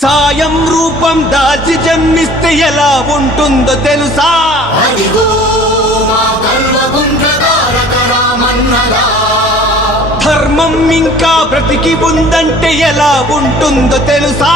సాయం రూపం దాల్చి జన్మిస్తే ఎలా ఉంటుందో తెలుసా? ధర్మం ఇంకా బ్రతికి ఉందంటే ఎలా ఉంటుందో తెలుసా?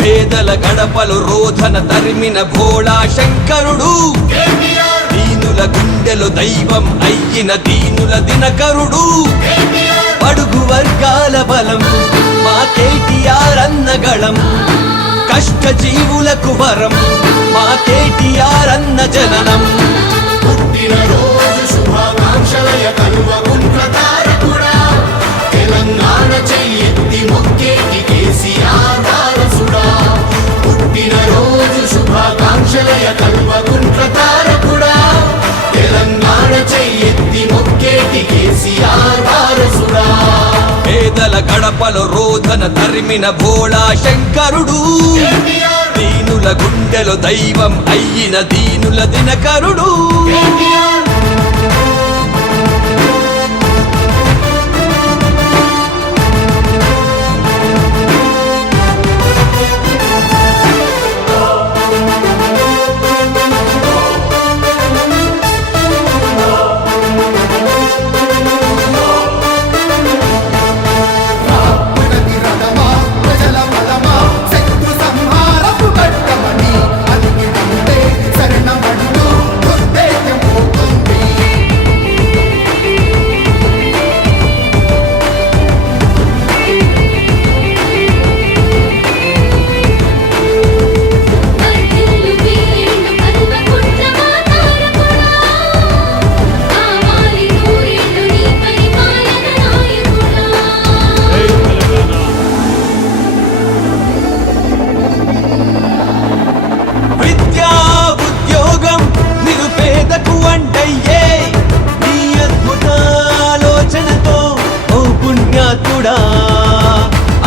పేదల గడపలు రోధన తరిమిన భోళా శంకరుడు, దీనుల గుండెలు దైవం అయ్యిన దీనుల దినకరుడు, అడుగు వర్గాల బలం మా కేటీఆర్ అన్నగళం, కష్ట జీవులకు వరం మా కేటీఆర్ అన్న జననం. తెలంగాణ చెయ్యెత్తి మొక్కేటి కేసీఆర్ వారసుడా, పుట్టినరోజు శుభాకాంక్షలయ కల్వకుంట్ల తారకుడా, తెలంగాణ చెయ్యెత్తి మొక్కేటి కేసీఆర్ వారసుడా. పేదల గడపలో రోధన తరిమిన భోళా శంకరుడు, దీనుల గుండెలో దైవం అయ్యిన దీనుల దినకరుడు.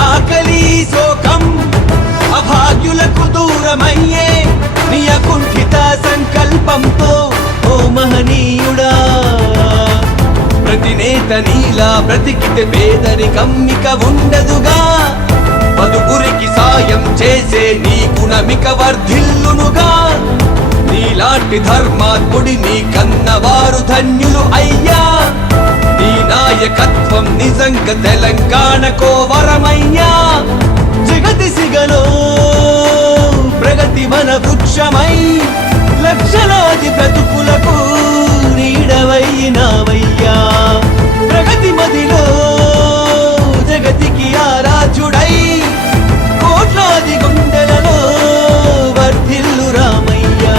ఆకలి శోకం అభాగ్యులకు దూరమయ్యే నీ అకుంఠిత సంకల్పంతో ఓ మహనీయుడా, ప్రతి నేత నీలా బ్రతికితే పేదరికం ఇక ఉండదుగా, పదుగురికి సాయం చేసే నీ గుణమిక వర్ధిల్లునుగా. నీలాంటి ధర్మాత్ముడి నీ కన్నవారు ధన్యులు అయ్యా, నీ నాయకత్వం నిజంగా తెలంగాణకో వరమయ్యా. జగతి సిగలో ప్రగతి మన వృక్షమై లక్షలాది బ్రతుకులకు నీడవైనావయ్యా. ప్రగతి మదిలో జగతికి ఆరాధ్యుడై కోట్లాది గుండెలలో వర్ధిల్లు రామయ్యా.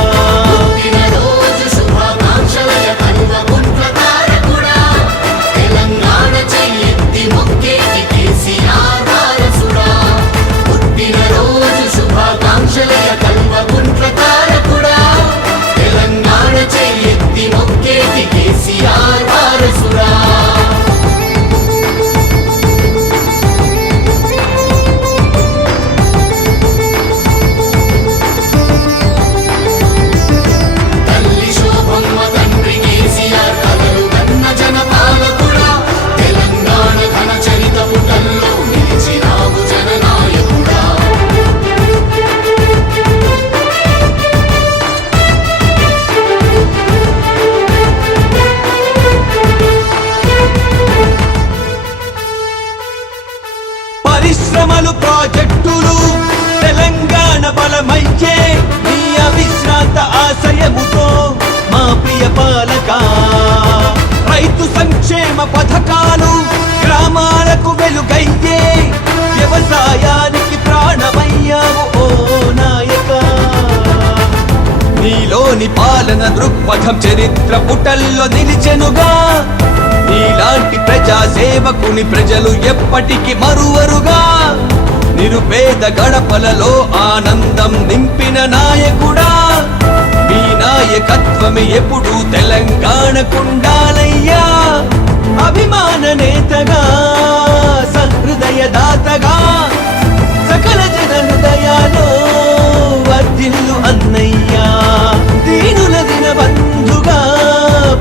పరిశ్రమలు ప్రాజెక్టులు తెలంగాణ బలమయ్యే నీ అవిశ్రాంత ఆశయముతో మా ప్రియ పాలక. రైతు సంక్షేమ పథకాలు గ్రామాలకు వెలుగయ్యే వ్యవసాయానికి ప్రాణమయ్యావు ఓ నాయక. నీలోని పాలన దృక్పథం చరిత్ర పుటల్లో నిలిచెనుగా. నీలాంటి ప్రజా సేవకుని ప్రజలు ఎప్పటికీ మరువరుగా. నిరుపేద గడపలలో ఆనందం నింపిన నాయకుడా మీ నాయకత్వమే ఎప్పుడు తెలంగాణకుండాలయ్యా అభిమాన నేతగా సహృదయ దాతగా సకల జన హృదయాలో వర్ధిల్లు అన్నయ్యా దీనుల దిన బంధుగా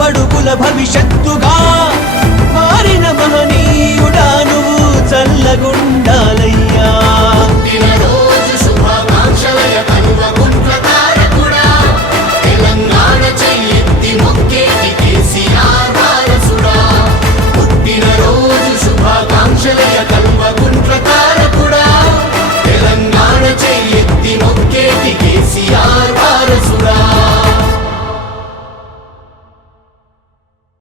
బడుగుల భవిష్యత్తుగా మారిన మహనీయుడా నువ్వు చల్లగుండాల